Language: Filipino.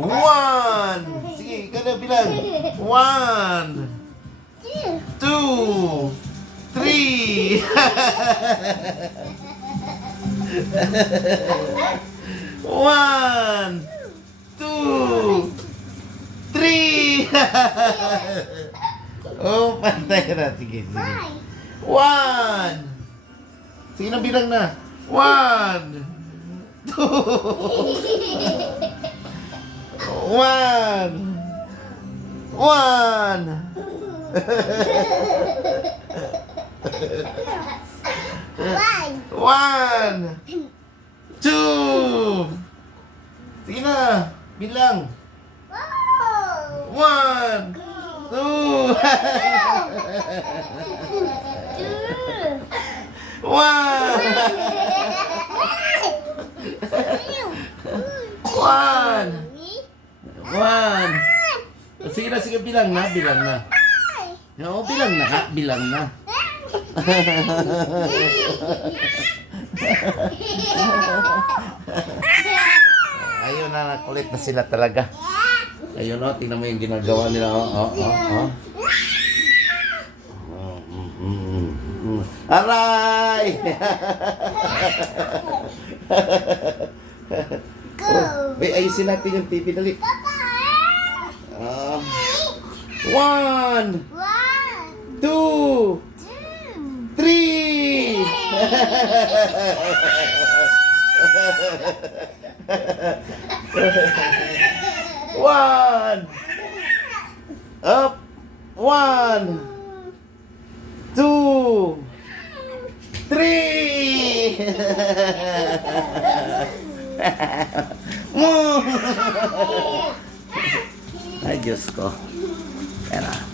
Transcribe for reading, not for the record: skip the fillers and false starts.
One. Sige, ikaw na bilang. One. Two. Three. One. Two. Three. Oh, pantay na. Sige, sige. One. Sige na, bilang na. One. Two. One. One. One. Two. Sige na, bilang. One. Two. One. One. One. Sige na, sige, bilang na, bilang na. Oo, bilang na, bilang na. Ayun na, kulit na sila talaga. Ayun o, tingnan mo yung ginagawa nila. Aray! Wait, ayusin natin yung TV, dali. One, two, three. One. Up. One. Two. Three. Ay, Diyos ko. Pera.